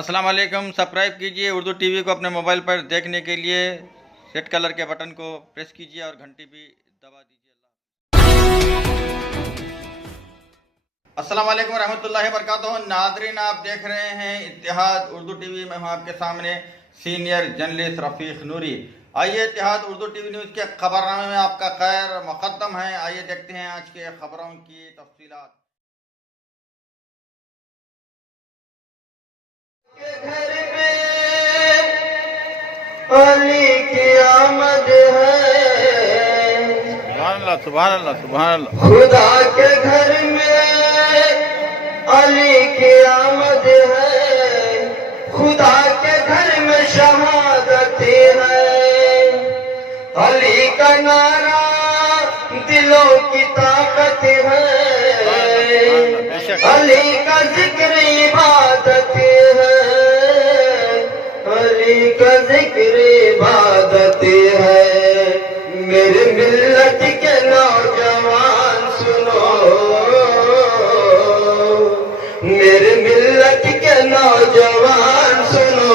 السلام علیکم. سبسکرائب کیجئے اردو ٹی وی کو اپنے موبائل پر دیکھنے کے لیے ریڈ کلر کے بٹن کو پریس کیجئے اور گھنٹی بھی دبا دیجئے. السلام علیکم ورحمۃ اللہ وبرکاتہ. ناظرین، آپ دیکھ رہے ہیں اتحاد اردو ٹی وی. میں ہوں آپ کے سامنے سینئر جرنلسٹ رفیق نوری. آئیے اتحاد اردو ٹی وی نیوز کے خبرنامے میں آپ کا خیر مقدم ہے. آئیے دیکھتے ہیں آج کے خبروں کی تفصیلات. علی کی آمد ہے، سبحان اللہ سبحان اللہ سبحان اللہ. خدا کے گھر میں علی کی آمد ہے، خدا کے گھر میں شہادت ہے. علی کا نعرہ دلوں کی طاقت ہے، علی کا ذکر عبادت ہے، علی کا ذکر عبادت ہے. میرے ملت کے نوجوان سنو، میرے ملت کے نوجوان سنو،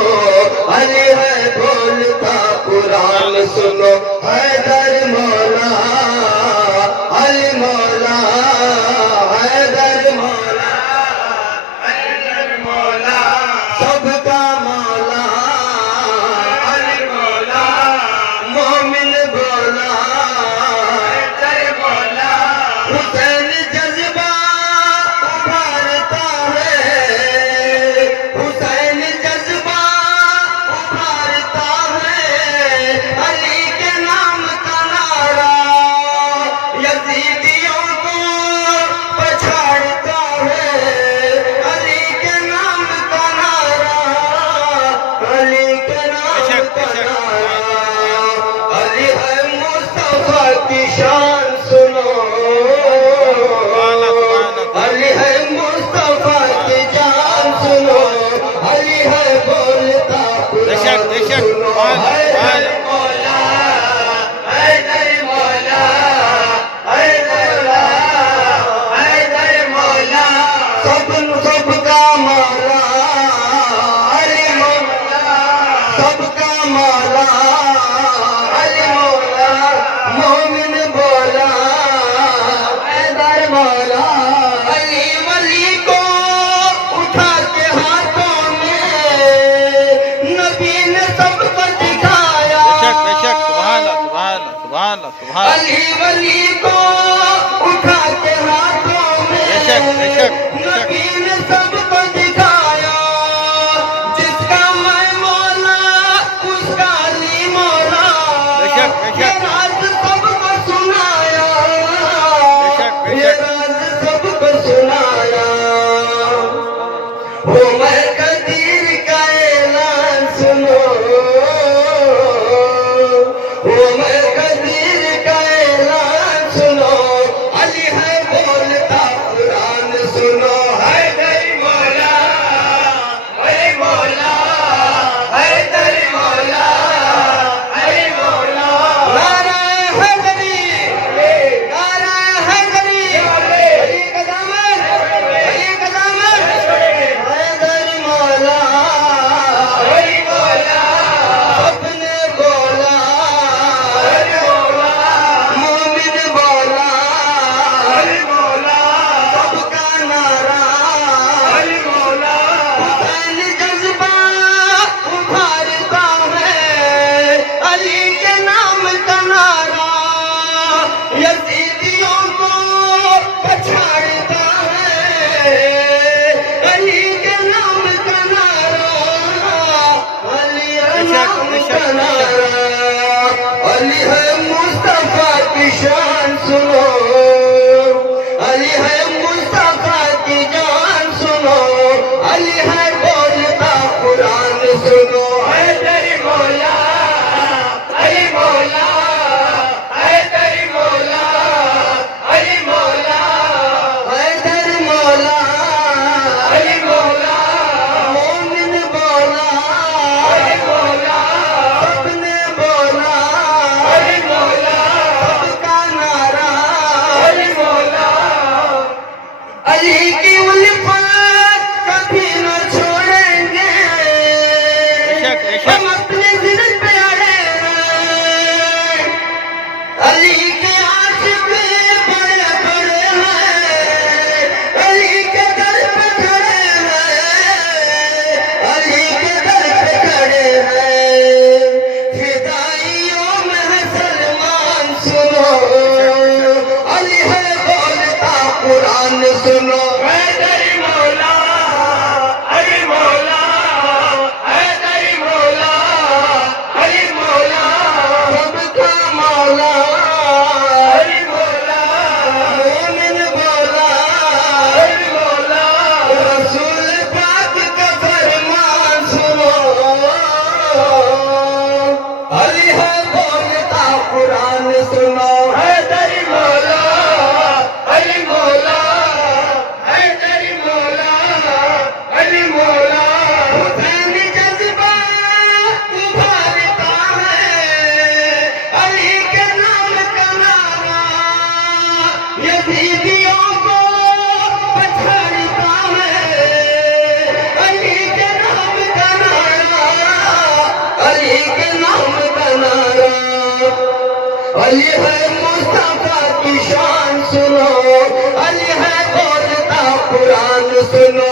علی ہے بولتا قرآن سنو. حیدر مولا، علی مولا، حیدر مولا، حیدر مولا، سب کا مولا. علی مولا، مومن بولا، حیدر مولا. حسین جذبہ ابھارتا ہے، حسین جذبہ ابھارتا ہے. علی کے نام کا نعرہ یزیدیوں کو پچھاڑتا ہے. علی کے نام کا نعرہ، علی کے نام کا نعرہ. علی ہے مصطفیٰ کی شان سنو، علی ہے مصطفیٰ کی جان سنو، علی ہے بولتا قرآن سنو. حیدر مولا، حیدر مولا، حیدر مولا، حیدر مولا، سب کا مولا. علی مولا، سب کا مولا. علی مولا، مومن بولا، حیدر مولا. علی ولی کو اٹھا کے ہاتھوں میں نبی نے سب کو دکھایا. بے شک سبحان اللہ سبحان اللہ سبحان اللہ سبحان اللہ. علی ولی کو اٹھا کے ہاتھوں میں نبی نے سب کو دکھایا. جس کا میں مولا اس کا علی مولا. یہ راز سب کو سنایا، یہ راز سب کو سنایا. عمر قدیر کا اعلان سنو، عمر قدیر کا اعلان سنو. علی ہے بولتا قرآن سنو. حیدر مولا، علی مولا، حیدر مولا، علی مولا. نعرہ حیدری، نعرہ حیدری، علی کا دامن، علی کا دامن. حیدر مولا، ہے مصطفیٰ کی شان سنو، علی ہے بولتا قرآن سنو.